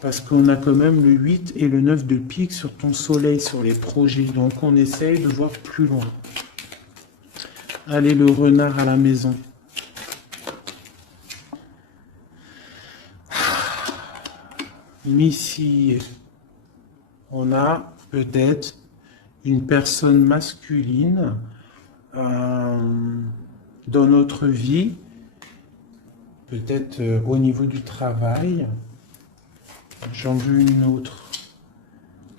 Parce qu'on a quand même le 8 et le 9 de pique sur ton soleil, sur les projets. Donc, on essaye de voir plus loin. Allez, le renard à la maison. Ici, on a peut-être une personne masculine dans notre vie, peut-être au niveau du travail. J'en veux une autre.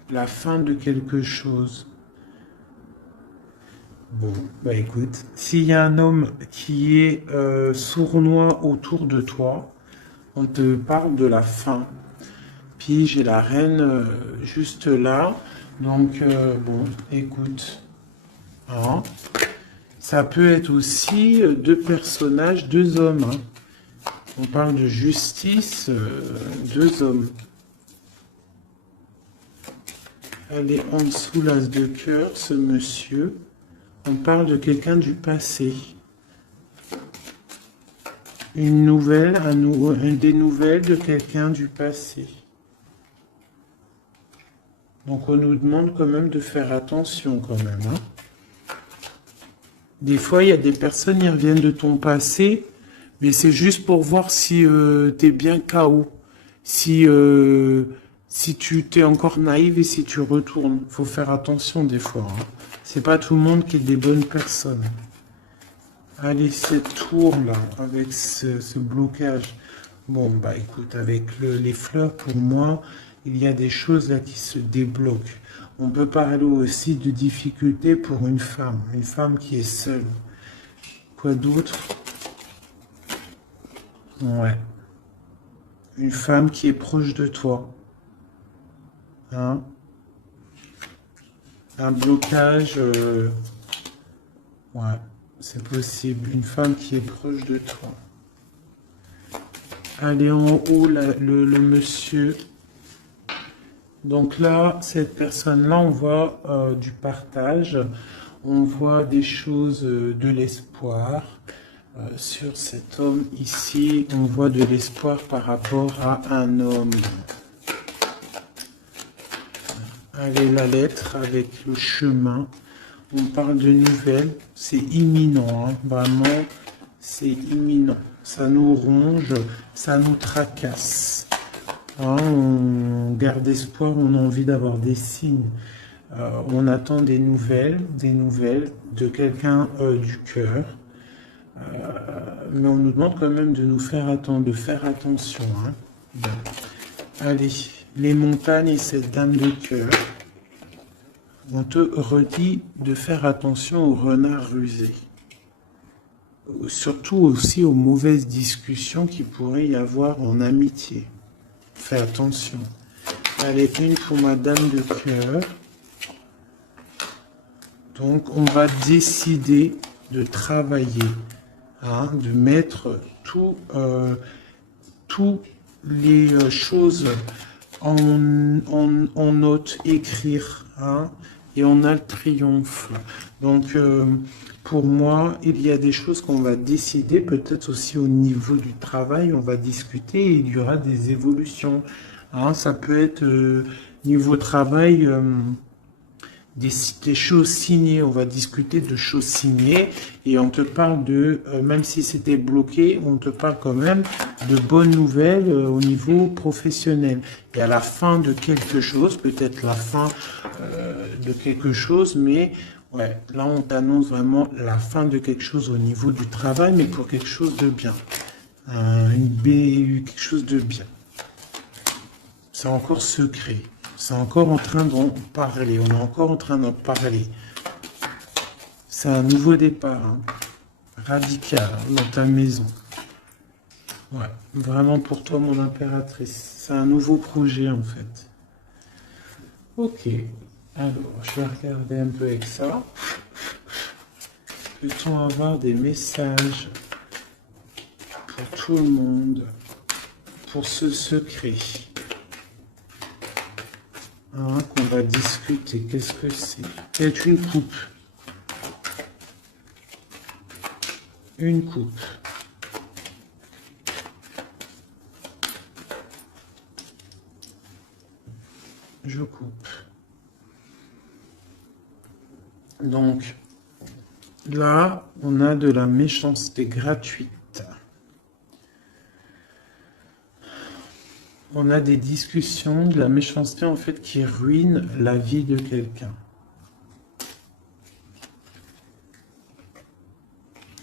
La fin de quelque chose. Bon, bah écoute, s'il y a un homme qui est sournois autour de toi, on te parle de la fin. Puis j'ai la reine juste là. Donc, bon, écoute. Hein. Ça peut être aussi deux personnages, deux hommes. Hein. On parle de justice, deux hommes. Elle est en dessous l'as de cœur, ce monsieur. On parle de quelqu'un du passé. Une nouvelle, des nouvelles de quelqu'un du passé. Donc on nous demande quand même de faire attention quand même. Hein. Des fois, il y a des personnes qui reviennent de ton passé, mais c'est juste pour voir si tu es bien KO. Si tu t'es encore naïve et si tu retournes. Faut faire attention des fois. Hein. C'est pas tout le monde qui est des bonnes personnes. Allez, cette tour-là, avec ce blocage. Bon, bah écoute, avec les fleurs, pour moi, il y a des choses là qui se débloquent. On peut parler aussi de difficultés pour une femme qui est seule. Quoi d'autre? Ouais. Une femme qui est proche de toi. Hein? Un blocage. Ouais, c'est possible. Une femme qui est proche de toi. Allez, en haut, le monsieur. Donc là, cette personne-là, on voit du partage, on voit des choses, de l'espoir. Sur cet homme ici, on voit de l'espoir par rapport à un homme. Allez, la lettre avec le chemin. On parle de nouvelles, c'est imminent, hein, vraiment, c'est imminent. Ça nous ronge, ça nous tracasse. Hein, on garde espoir, on a envie d'avoir des signes. On attend des nouvelles de quelqu'un du cœur. Mais on nous demande quand même de nous faire attendre, de faire attention. Hein. Bon. Allez, les montagnes et cette dame de cœur. On te redit de faire attention aux renards rusés. Surtout aussi aux mauvaises discussions qu'il pourrait y avoir en amitié. Fais attention. Allez, une pour ma dame de cœur. Donc, on va décider de travailler hein, de mettre toutes les choses en note, écrire, hein, et on a le triomphe. Donc, pour moi, il y a des choses qu'on va décider, peut-être aussi au niveau du travail, on va discuter et il y aura des évolutions. Hein, ça peut être niveau travail, des choses signées, on va discuter de choses signées et on te parle de, même si c'était bloqué, on te parle quand même de bonnes nouvelles au niveau professionnel. Et à la fin de quelque chose, peut-être la fin de quelque chose, mais ouais, là on t'annonce vraiment la fin de quelque chose au niveau du travail, mais pour quelque chose de bien. Une BU, quelque chose de bien. C'est encore secret. C'est encore en train d'en parler. On est encore en train d'en parler. C'est un nouveau départ. Hein. Radical hein, dans ta maison. Ouais. Vraiment pour toi, mon impératrice. C'est un nouveau projet, en fait. Ok. Alors, je vais regarder un peu avec ça. Peut-on avoir des messages pour tout le monde pour ce secret hein, qu'on va discuter? Qu'est-ce que c'est? C'est une coupe. Une coupe. Je coupe. Donc, là, on a de la méchanceté gratuite. On a des discussions, de la méchanceté en fait qui ruine la vie de quelqu'un.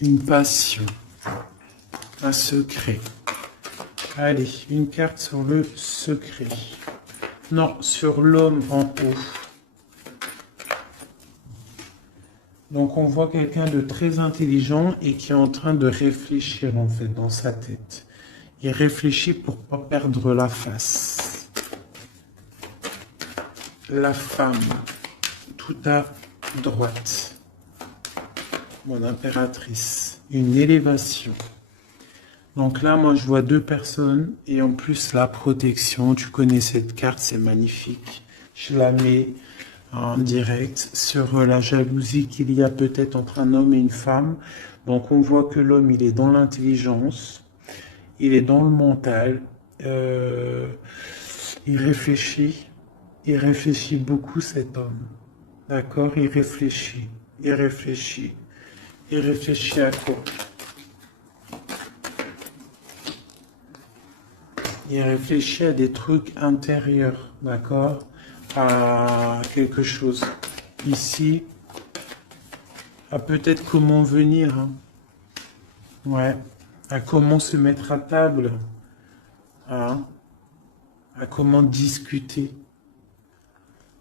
Une passion. Un secret. Allez, une carte sur le secret. Non, sur l'homme en haut. Donc on voit quelqu'un de très intelligent et qui est en train de réfléchir en fait dans sa tête. Il réfléchit pour pas perdre la face. La femme, tout à droite. Mon impératrice, une élévation. Donc là, moi, je vois deux personnes et en plus la protection. Tu connais cette carte, c'est magnifique. Je la mets en direct sur la jalousie qu'il y a peut-être entre un homme et une femme. Donc on voit que l'homme, il est dans l'intelligence. Il est dans le mental, il réfléchit beaucoup cet homme, d'accord? Il réfléchit à quoi? Il réfléchit à des trucs intérieurs, d'accord? À quelque chose. Ici, à peut-être comment venir, hein. Ouais. À comment se mettre à table, hein, à comment discuter.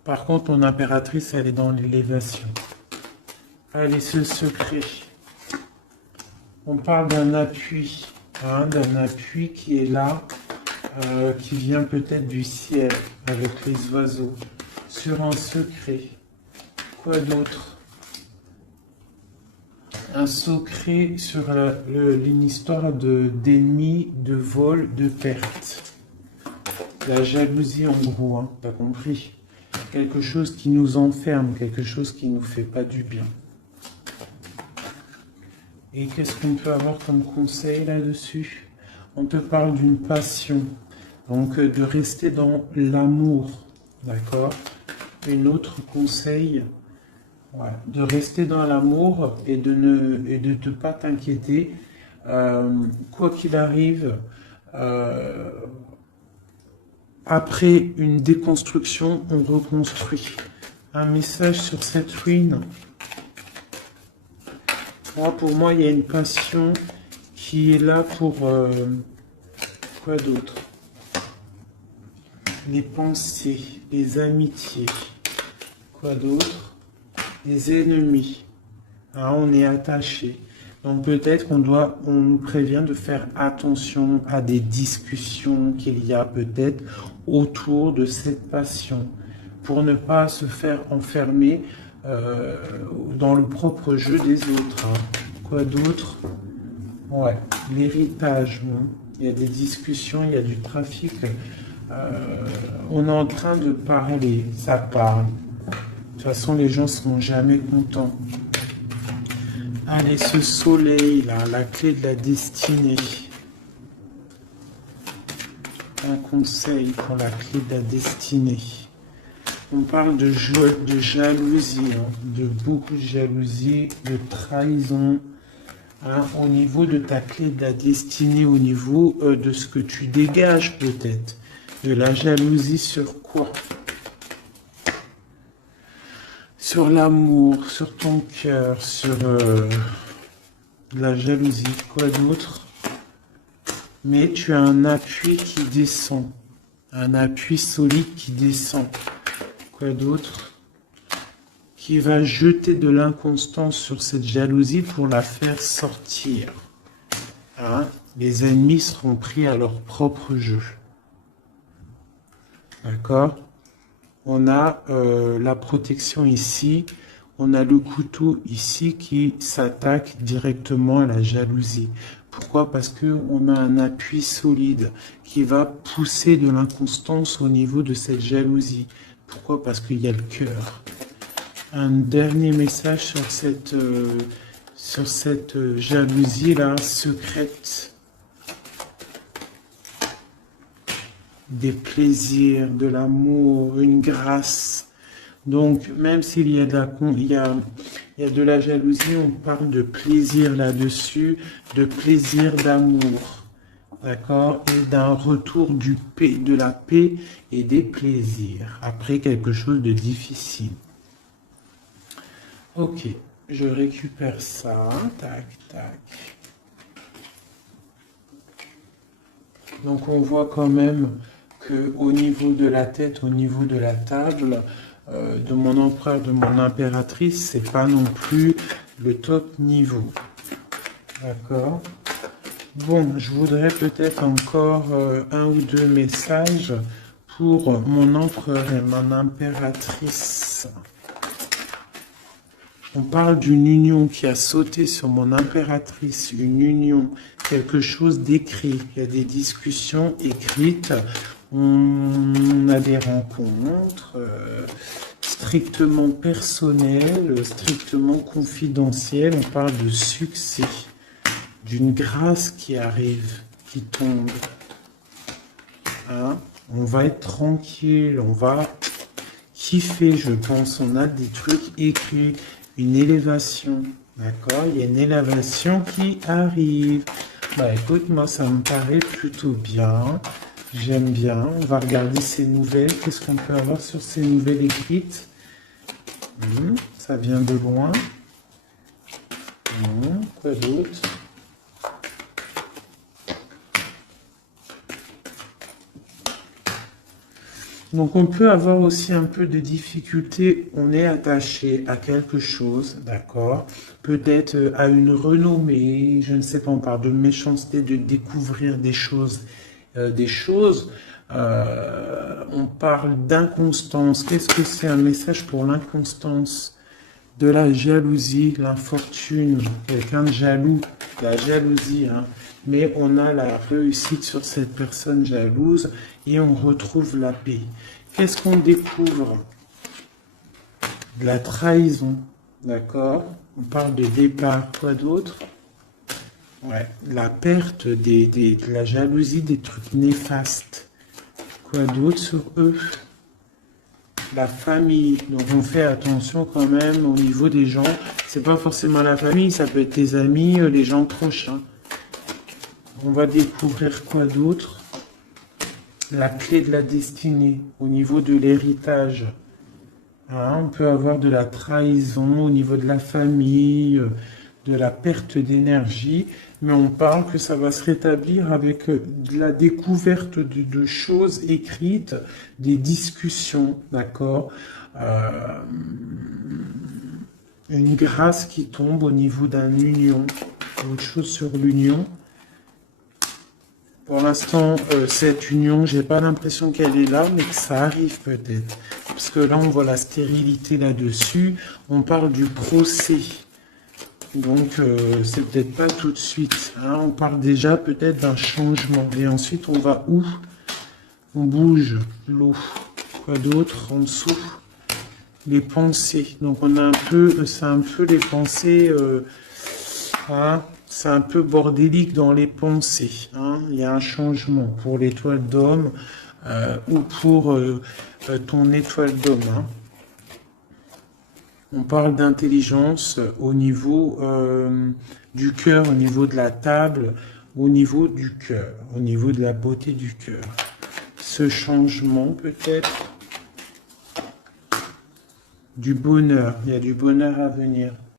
Par contre, mon impératrice, elle est dans l'élévation. Allez, ce secret. On parle d'un appui, hein, d'un appui qui est là, qui vient peut-être du ciel, avec les oiseaux, sur un secret. Quoi d'autre? Un secret sur une histoire d'ennemis, de vol, de perte. La jalousie en gros, hein, t'as compris? Quelque chose qui nous enferme, quelque chose qui nous fait pas du bien. Et qu'est-ce qu'on peut avoir comme conseil là-dessus? On te parle d'une passion, donc de rester dans l'amour, d'accord? Un autre conseil... Ouais, de rester dans l'amour et de ne pas t'inquiéter. Quoi qu'il arrive, après une déconstruction, on reconstruit. Un message sur cette ruine. Pour moi, il y a une passion qui est là pour... quoi d'autre? Les pensées, les amitiés. Quoi d'autre? Les ennemis, hein, on est attaché. Donc peut-être on nous prévient de faire attention à des discussions qu'il y a peut-être autour de cette passion, pour ne pas se faire enfermer dans le propre jeu des autres. Hein. Quoi d'autre? Ouais, l'héritage, hein. Il y a des discussions, il y a du trafic. On est en train de parler, ça parle. De toute façon, les gens seront jamais contents. Allez, ce soleil là, la clé de la destinée. Un conseil pour la clé de la destinée. On parle de jalousie, hein, de beaucoup de jalousie, de trahison, hein, au niveau de ta clé de la destinée, au niveau de ce que tu dégages peut-être. De la jalousie sur quoi? Sur l'amour, sur ton cœur, sur la jalousie, quoi d'autre? Mais tu as un appui qui descend, un appui solide qui descend. Quoi d'autre? Qui va jeter de l'inconstance sur cette jalousie pour la faire sortir. Hein? Les ennemis seront pris à leur propre jeu. D'accord? On a la protection ici, on a le couteau ici qui s'attaque directement à la jalousie. Pourquoi? Parce qu'on a un appui solide qui va pousser de l'inconstance au niveau de cette jalousie. Pourquoi? Parce qu'il y a le cœur. Un dernier message sur cette jalousie-là secrète. Des plaisirs, de l'amour, une grâce. Donc, même s'il y a de la jalousie, on parle de plaisir là-dessus, de plaisir d'amour. D'accord? Et d'un retour de la paix et des plaisirs, après quelque chose de difficile. Ok, je récupère ça. Tac, tac. Donc, on voit quand même qu'au niveau de la tête, au niveau de la table, de mon empereur, de mon impératrice, c'est pas non plus le top niveau. D'accord? Bon, je voudrais peut-être encore un ou deux messages pour mon empereur et mon impératrice. On parle d'une union qui a sauté sur mon impératrice, une union, quelque chose d'écrit. Il y a des discussions écrites, on a des rencontres strictement personnelles, strictement confidentielles. On parle de succès, d'une grâce qui arrive, qui tombe. Hein? On va être tranquille, on va kiffer, je pense. On a des trucs écrits. Une élévation, d'accord? Il y a une élévation qui arrive. Bah écoute, moi ça me paraît plutôt bien. J'aime bien. On va regarder ces nouvelles. Qu'est-ce qu'on peut avoir sur ces nouvelles écrites? Ça vient de loin. Quoi d'autre? Donc on peut avoir aussi un peu de difficulté, on est attaché à quelque chose, d'accord? Peut-être à une renommée, je ne sais pas, on parle de méchanceté, de découvrir des choses. On parle d'inconstance. Qu'est-ce que c'est un message pour l'inconstance? De la jalousie, l'infortune, quelqu'un de jaloux, la jalousie, hein. Mais on a la réussite sur cette personne jalouse et on retrouve la paix. Qu'est-ce qu'on découvre? De la trahison, d'accord? On parle de départ, quoi d'autre? Ouais, la perte de la jalousie, des trucs néfastes. Quoi d'autre sur eux? La famille, donc on fait attention quand même au niveau des gens. C'est pas forcément la famille, ça peut être tes amis, les gens proches. Hein. On va découvrir quoi d'autre? La clé de la destinée, au niveau de l'héritage. Hein, on peut avoir de la trahison au niveau de la famille, de la perte d'énergie, mais on parle que ça va se rétablir avec de la découverte de choses écrites, des discussions, d'accord? Une grâce qui tombe au niveau d'une union, autre chose sur l'union. Pour l'instant, cette union, j'ai pas l'impression qu'elle est là, mais que ça arrive peut-être. Parce que là, on voit la stérilité là-dessus. On parle du procès. Donc, c'est peut-être pas tout de suite. Hein. On parle déjà peut-être d'un changement. Et ensuite, on va où? On bouge l'eau. Quoi d'autre en dessous? Les pensées. Donc, on a un peu, c'est un peu les pensées. Hein, c'est un peu bordélique dans les pensées. Hein. Il y a un changement pour l'étoile d'homme ou pour ton étoile d'homme. Hein. On parle d'intelligence au niveau du cœur, au niveau de la table, au niveau du cœur, au niveau de la beauté du cœur. Ce changement peut-être du bonheur, il y a du bonheur à venir.